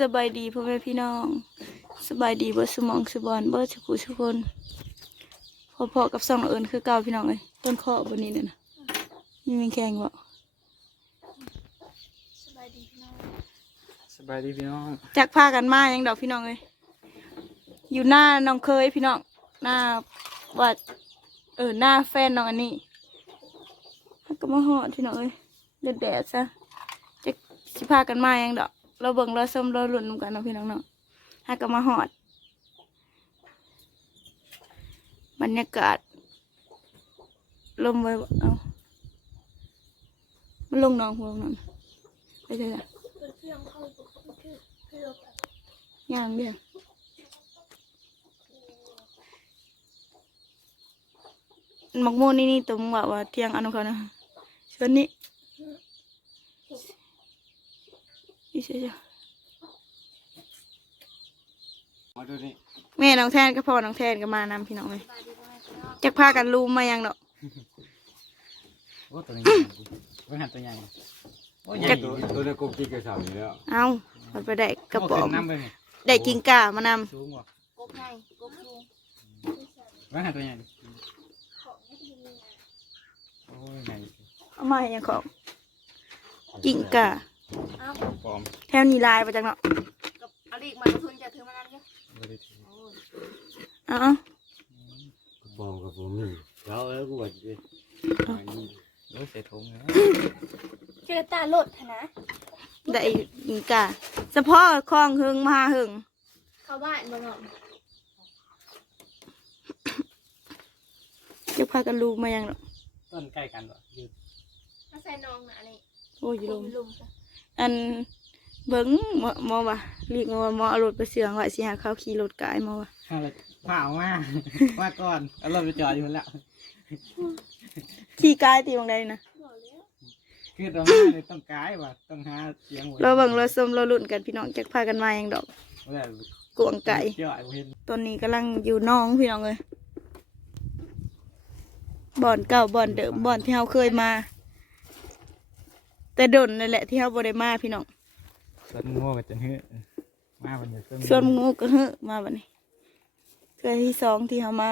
สบายดีพ่อแม่พี่น้อง สบายดีเบิร์สมองสบอนเบิร์สุขุทุกคนพอๆกับสองเอิญคือเก่าพี่น้องเลยต้นข้อบนนี้เนี่ยนะมีแมงแคงบ่สบายดีพี่น้องสบายดีพี่น้องจักพากันมายังดอกพี่น้องเลยอยู่หน้าน้องเคยพี่น้องหน้าวัดเออหน้าแฟนน้องอันนี้แล้วก็มาหอดพี่น้องเอ้ยเด็ดแดดซะจะสิพากันมายังดอก เราเบิ่งเราส้มเราหลุนกันเนาะพี่น้องเนาะให้ก็มาหอด บรรยากาศ ลมไว้เอามันลงน้องพวกนั้นไปเถอะเพื่อนไปเพื่อนเพื่อนแบบย่างเดียวมักโมนี่นี่ตุ้มว่าว่าเที่ยงอันของเขานะส่วนนี้ นี่ใช่จ้ะมาดูนี่แม่น้องแทนก็พ่อน้องแทนก็มานำพี่น้องเลยสบายดีมากพี่น้องจักพากันรูมมายังดอกโอ้ตัวนี้ใหญ่ไว้หันตัวใหญ่โอ้ใหญ่ตัวตัวในกบกินกระสามอยู่แล้วเอามันไปได้กระป๋อโขึ้งนน้ำไปนี่ได้กินก่ามานสูงกว่ากบไงกบลุงไว้หันตัวใหญ่ดิโอ้ยใหญ่ำเอามาให้ยังของกินก่าอ้าว ปลอมแถวนี้ลายไปจังเนาะกับอลิกมากระทุนจะถือมานานยังไม่ได้ถือโอ้ยเอาเอาปอมกับผมนี่แล้วแล้วกูว่าจะโอ้ยใส่ถุงนะเจอตาโลดนะได้กินก่าเฉพาะคลองหึงมาหึงเข้าบ้านบ่เนาะจักพากันรูมายังดอกต้นใกล้กันวะยืดถ้าใส่น้องนะอันนี้โอ้ยลมลุมจ้ะ อันเบิ้งหมอหมอว่ะเรียกว่าหมอเอารถไปเสืองไว้สิหาเขาขี่รถกายหมอว่ะถ้าเราผ่าออกมามาก่อนเอารถไปจอดอยู่แล้วขี่กายตีบางใดนะบอกแล้วคือตรงนี้เลยต้องกายว่ะต้องหาเสียงไว้เราเบิ่งเราส้มเราลุ่นกันพี่น้องจักพากันมาอย่างดอกไม่ได้กวงไก่เจ้าไอ้เห็นตอนนี้กำลังอยู่น้องพี่น้องเลยบ่อนเก่าบ่อนเดิมบ่อนที่เราเคยมา แต่ดนนั่นแหละที่เราบ่ได้มาพี่น้องส่วนงัวก็จะเฮ้ยมาวันเดียวส่วนงูก็เฮ้อมาบัดนี้เคือที่สองที่เรามา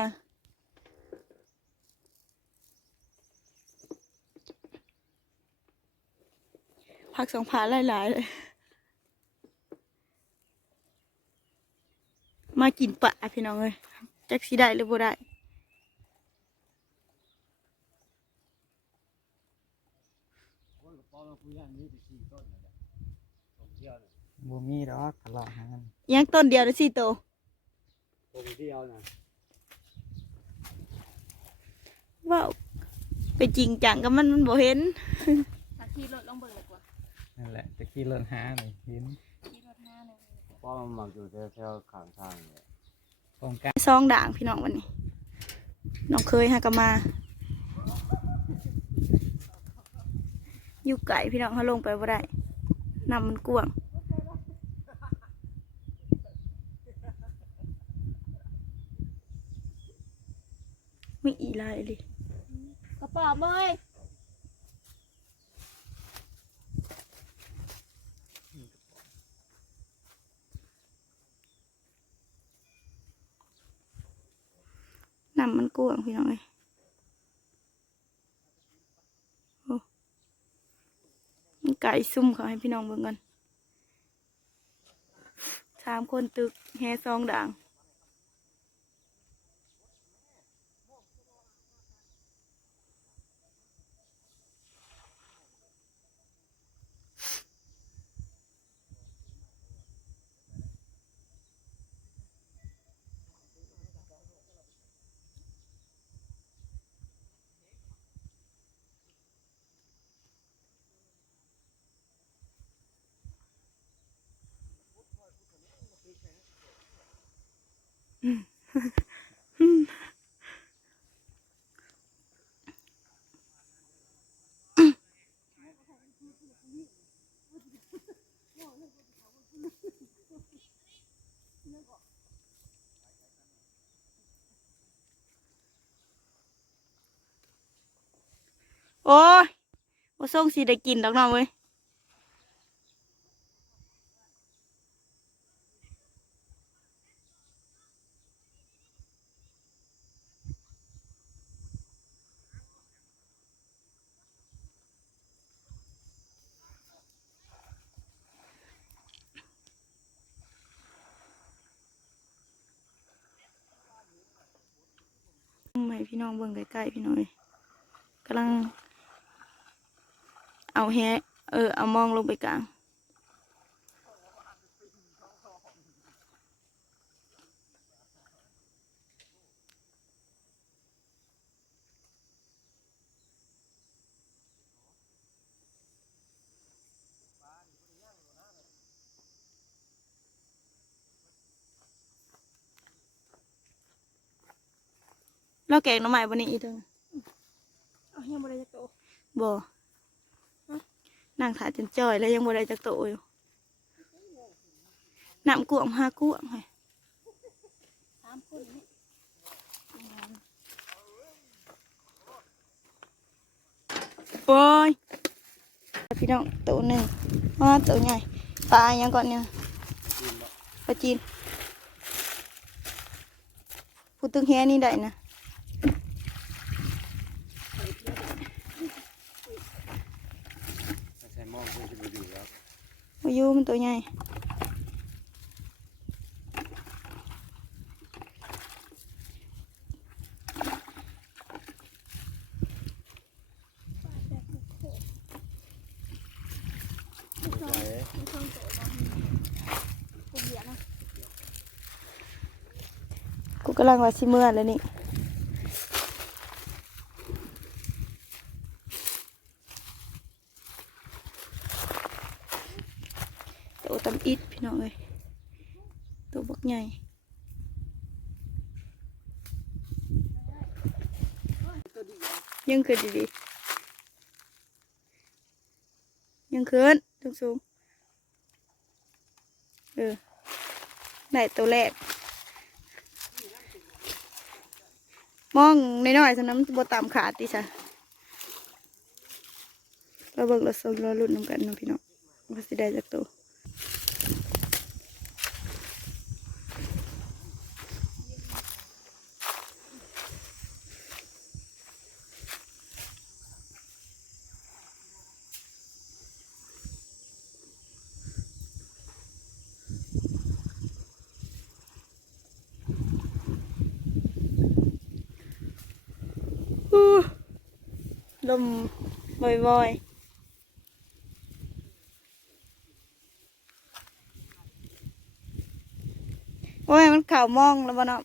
พักสองผาหลายๆเลย มากินปลาพี่น้องเลยจักสิได้หรือบ่ได้ บ่มีดอกทะเลาะหากันยังต้นเดียวเลยสิโตผมเที่ยวนะว้าวไปจริงจังกับมันมันบ่เห็นถ้าขี่รถลองเบิ่งเลยกว่านั่นแหละตะกี้เลินหาหน่อยเห็นขี่รถห้าหนึ่งเพราะมันหมักอยู่แถวๆข้างทางเนี่ย ตรงกลาง ซองด่างพี่น้องวันนี้ น้องเคยหากนมา อยู่ไก่พี่น้องเขาลงไปบ่ได้นำมันกว้างไม่อีลายเลยกระป๋อมเอ้ยนำมันกว้างพี่น้องเลยโอ้มัน ไก่ซุ่มเขาให้พี่น้องเบิ่งกันสามคนตึกแฮซองด่าง โอ้ยบ่ส่งสิได้กินดอกน้องเว้ย ให้พี่น้องเบิ่งใกล้ๆพี่น้อยกำลัง เอาแฮะเออ เอามองลงไปกลาง เราแกงหน้ำใหม่วันนี้อีกเถอะเอายังบ่ได้จะโตบ่นั่งถ่ายจนจ่อยแล้วยังบ่ได้จักโตอยู่น้ำกวงหากวงให้สามคนนี่โอ้ยพี่น้องตัวหนึ่งมาตัวใหญ่ปลายังก่อนเนี่ยปลาจีนพูดตึงแฮนี่ได้นะ ใส่หม้อเพื่อจะไปดูแล้ว วายุมัน ตัวใหญ่กูกำลังว่าสิเมื่อแล้วนี่ ตัวตำอิดพี่น้องเอ้ยตัวบักใหญ่ยังขึ้นดีๆยังขึ้นสูงสูงเออได้ตัวแรกมองนน้อยๆสน้ำบต่ำขาดดิจ้ะเราเบิกเราส่งเราลุ้นนำกันเนาะพี่น้องว่าสิได้จากตัวอู้ ลมบ่อยๆโอ้ยมันข่าวมองแล้วบ่เนาะ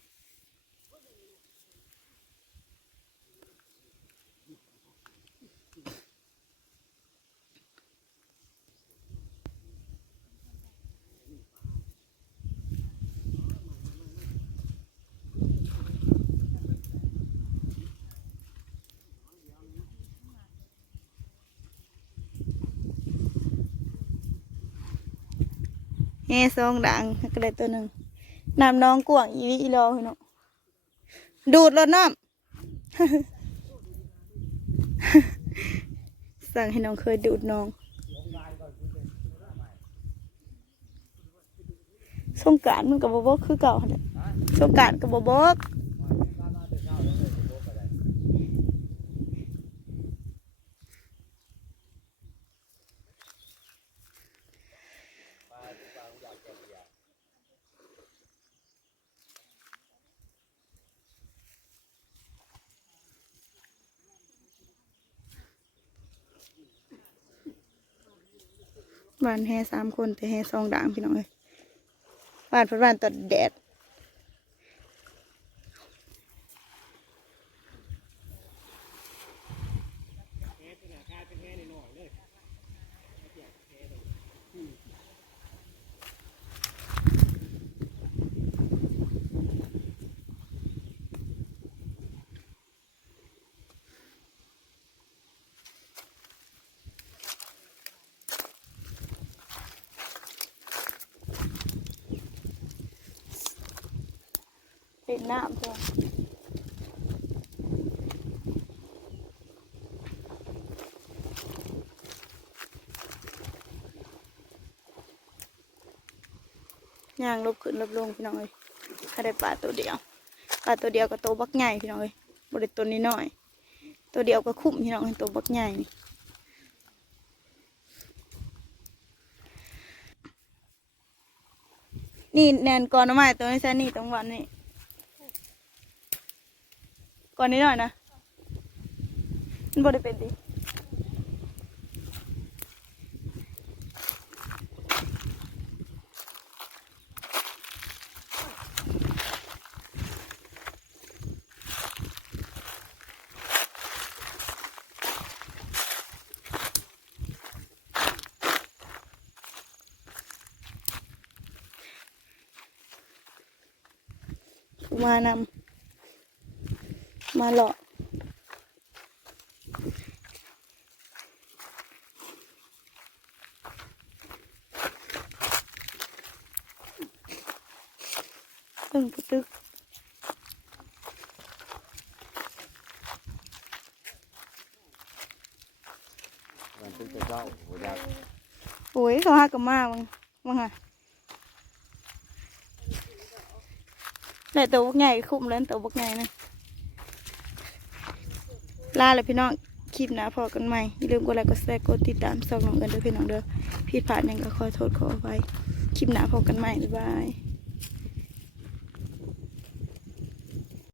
แฮ่ซองดังก็ได้ตัวหนึ่งน้ำน้องกวางอีวิอีรอเนาะดูดรถน้ำสั่งให้น้องเคยดูดน้องสงการมันกับบบอกคือเก่าหั่นแหละสงการกับบบอก บ้านแห่สามคนแต่แห่ซองด่างพี่น้องเอ้ยบ้านเพันบ้านตัดแดดเป็นน้ำเพื่อนย่างลบขึ้นลบลงพี่น้องเอ้ยถ้าได้ปลาตัวเดียวปลาตัวเดียวก็ตัวบักใหญ่พี่น้องเอ้ยบริตัวนี้น้อย ตัวเดียวก็คุ้มพี่น้องเอ้ยตัวบักใหญ่นี่นี่แนนก่อนน้ำไม้ตัวนี้แซ่นี่ตรงวันนี้ ก่อนนี้หน่อยนะมันบ่ได้เป็นดิมานำ มาหลอกตึงตึกมันเป็นเจ้าโหอยากโอ้ยเขาหักกับมาบังบังฮะแต่ตัวบักใหญ่คุ้มแล้วตัวบักใหญ่นะ ลาเลยพี่น้องคลิปหนะพอกันใหม่อย่าลืมกดไลค์กดแชร์กดติดตามส่องน้องเอิญด้วยพี่น้องเด้อพี่ผ่านยังก็ขอโทษขออภัยคลิปหน้าพอกันใหม่บ๊ายบาย